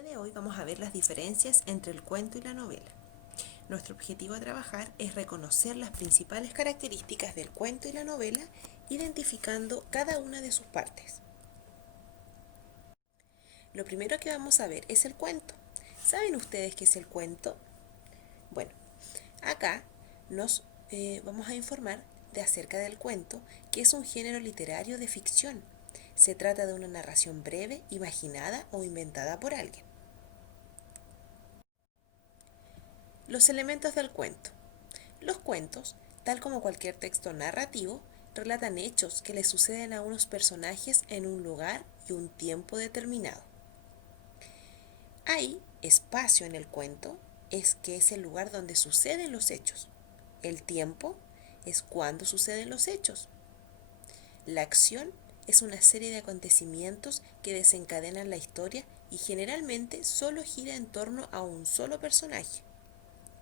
día de hoy vamos a ver las diferencias entre el cuento y la novela. Nuestro objetivo a trabajar es reconocer las principales características del cuento y la novela, identificando cada una de sus partes. Lo primero que vamos a ver es el cuento. ¿Saben ustedes qué es el cuento? Bueno, acá nos vamos a informar de acerca del cuento, que es un género literario de ficción. Se trata de una narración breve, imaginada o inventada por alguien. Los elementos del cuento. Los cuentos, tal como cualquier texto narrativo, relatan hechos que le suceden a unos personajes en un lugar y un tiempo determinado. Hay espacio en el cuento, es el lugar donde suceden los hechos. El tiempo es cuando suceden los hechos. La acción es una serie de acontecimientos que desencadenan la historia y generalmente solo gira en torno a un solo personaje.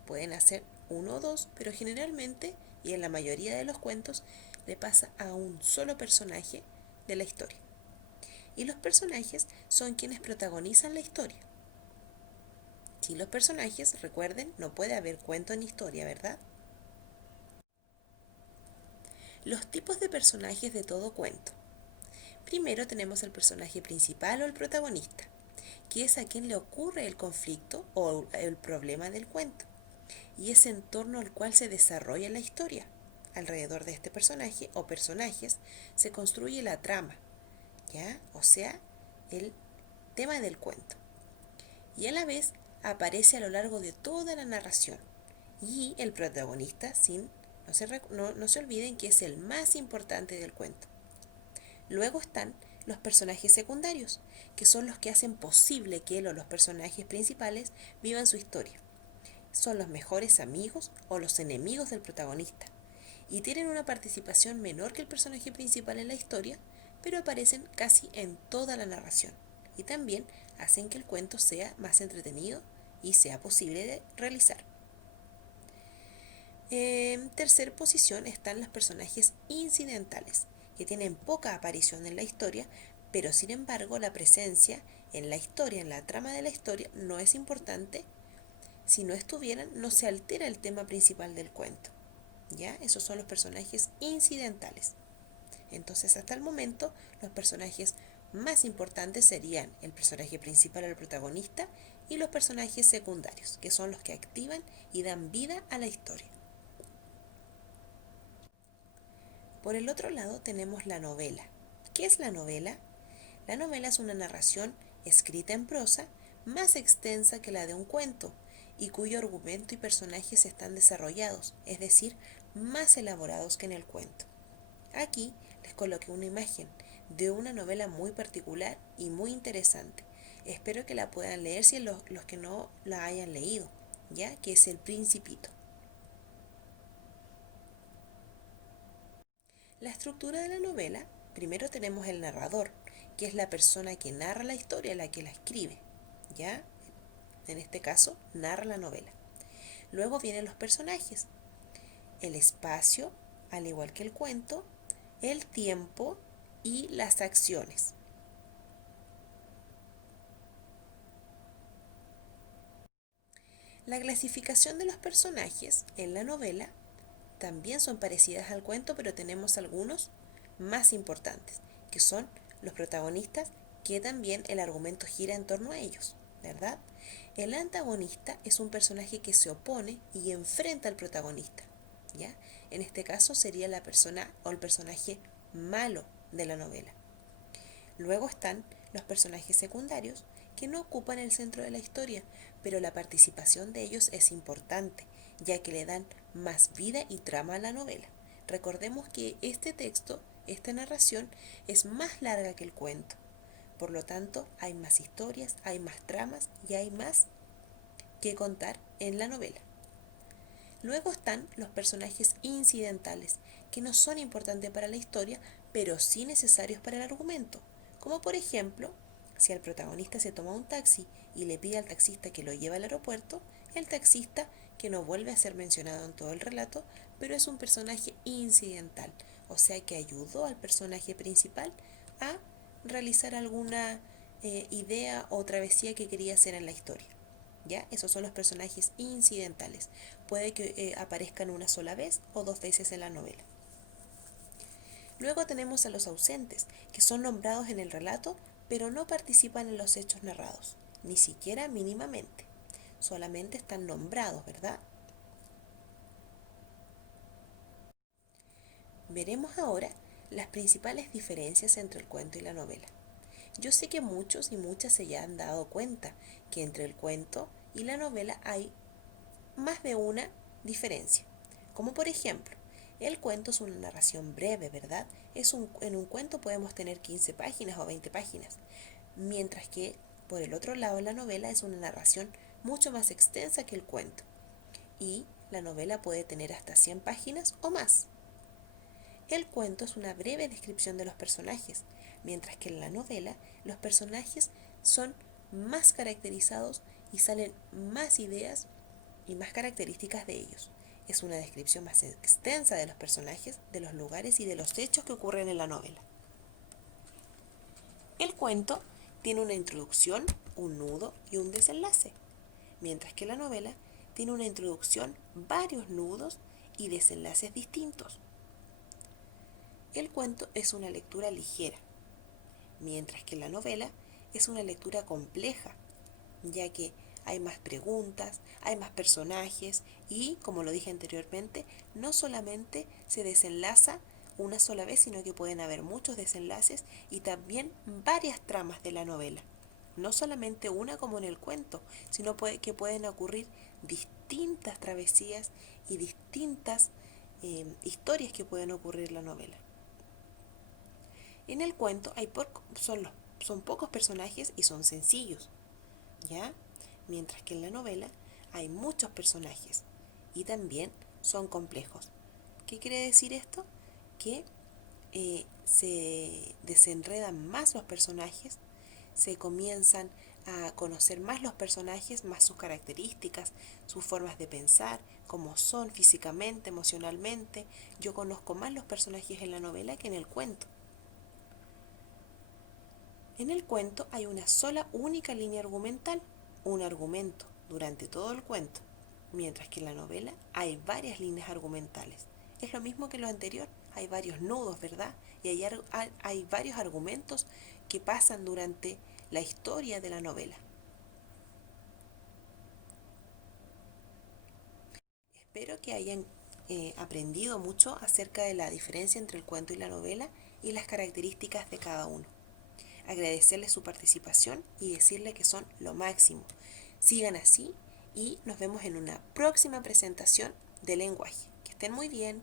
Pueden hacer uno o dos, pero generalmente, y en la mayoría de los cuentos, le pasa a un solo personaje de la historia. Y los personajes son quienes protagonizan la historia. Sin los personajes, recuerden, no puede haber cuento ni historia, ¿verdad? Los tipos de personajes de todo cuento. Primero tenemos el personaje principal o el protagonista, que es a quien le ocurre el conflicto o el problema del cuento, y es en torno al cual se desarrolla la historia. Alrededor de este personaje o personajes se construye la trama, ¿ya? O sea, el tema del cuento. Y a la vez aparece a lo largo de toda la narración. Y el protagonista, no se olviden que es el más importante del cuento. Luego están los personajes secundarios, que son los que hacen posible que él o los personajes principales vivan su historia. Son los mejores amigos o los enemigos del protagonista, y tienen una participación menor que el personaje principal en la historia, pero aparecen casi en toda la narración, y también hacen que el cuento sea más entretenido y sea posible de realizar. En tercer posición están los personajes incidentales, que tienen poca aparición en la historia, pero sin embargo la presencia en la historia, en la trama de la historia, no es importante. Si no estuvieran, no se altera el tema principal del cuento. ¿Ya? Esos son los personajes incidentales. Entonces, hasta el momento, los personajes más importantes serían el personaje principal, el protagonista, y los personajes secundarios, que son los que activan y dan vida a la historia. Por el otro lado tenemos la novela. ¿Qué es la novela? La novela es una narración escrita en prosa más extensa que la de un cuento y cuyo argumento y personajes están desarrollados, es decir, más elaborados que en el cuento. Aquí les coloqué una imagen de una novela muy particular y muy interesante. Espero que la puedan leer si los que no la hayan leído, ya que es El Principito. La estructura de la novela, primero tenemos el narrador, que es la persona que narra la historia, la que la escribe, ¿ya? En este caso, narra la novela. Luego vienen los personajes, el espacio, al igual que el cuento, el tiempo y las acciones. La clasificación de los personajes en la novela también son parecidas al cuento, pero tenemos algunos más importantes, que son los protagonistas, que también el argumento gira en torno a ellos, ¿verdad? El antagonista es un personaje que se opone y enfrenta al protagonista, ¿ya? En este caso sería la persona o el personaje malo de la novela. Luego están los personajes secundarios, que no ocupan el centro de la historia, pero la participación de ellos es importante, ya que le dan más vida y trama a la novela. Recordemos que este texto, esta narración, es más larga que el cuento. Por lo tanto, hay más historias, hay más tramas y hay más que contar en la novela. Luego están los personajes incidentales, que no son importantes para la historia, pero sí necesarios para el argumento. Como por ejemplo, si el protagonista se toma un taxi y le pide al taxista que lo lleve al aeropuerto, el taxista, que no vuelve a ser mencionado en todo el relato, pero es un personaje incidental, o sea que ayudó al personaje principal a realizar alguna idea o travesía que quería hacer en la historia. ¿Ya? Esos son los personajes incidentales. Puede que aparezcan una sola vez o dos veces en la novela. Luego tenemos a los ausentes, que son nombrados en el relato, pero no participan en los hechos narrados, ni siquiera mínimamente. Solamente están nombrados, ¿verdad? Veremos ahora las principales diferencias entre el cuento y la novela. Yo sé que muchos y muchas se ya han dado cuenta que entre el cuento y la novela hay más de una diferencia. Como por ejemplo, el cuento es una narración breve, ¿verdad? En un cuento podemos tener 15 páginas o 20 páginas, mientras que por el otro lado la novela es una narración mucho más extensa que el cuento y la novela puede tener hasta 100 páginas o más. El cuento es una breve descripción de los personajes, mientras que en la novela los personajes son más caracterizados y salen más ideas y más características de ellos. Es una descripción más extensa de los personajes, de los lugares y de los hechos que ocurren en la novela. El cuento tiene una introducción, un nudo y un desenlace, mientras que la novela tiene una introducción, varios nudos y desenlaces distintos. El cuento es una lectura ligera, mientras que la novela es una lectura compleja, ya que hay más preguntas, hay más personajes y, como lo dije anteriormente, no solamente se desenlaza una sola vez, sino que pueden haber muchos desenlaces y también varias tramas de la novela. No solamente una como en el cuento, sino que pueden ocurrir distintas travesías y distintas historias que pueden ocurrir en la novela. En el cuento son pocos personajes y son sencillos, ¿ya? Mientras que en la novela hay muchos personajes y también son complejos. ¿Qué quiere decir esto? Que se desenredan más los personajes, se comienzan a conocer más los personajes, más sus características, sus formas de pensar, cómo son físicamente, emocionalmente. Yo conozco más los personajes en la novela que en el cuento. En el cuento hay una sola única línea argumental, un argumento durante todo el cuento, mientras que en la novela hay varias líneas argumentales. Es lo mismo que lo anterior, hay varios nudos, ¿verdad? Y hay varios argumentos que pasan durante la historia de la novela. Espero que hayan aprendido mucho acerca de la diferencia entre el cuento y la novela y las características de cada uno. Agradecerles su participación y decirle que son lo máximo. Sigan así y nos vemos en una próxima presentación de lenguaje. Que estén muy bien.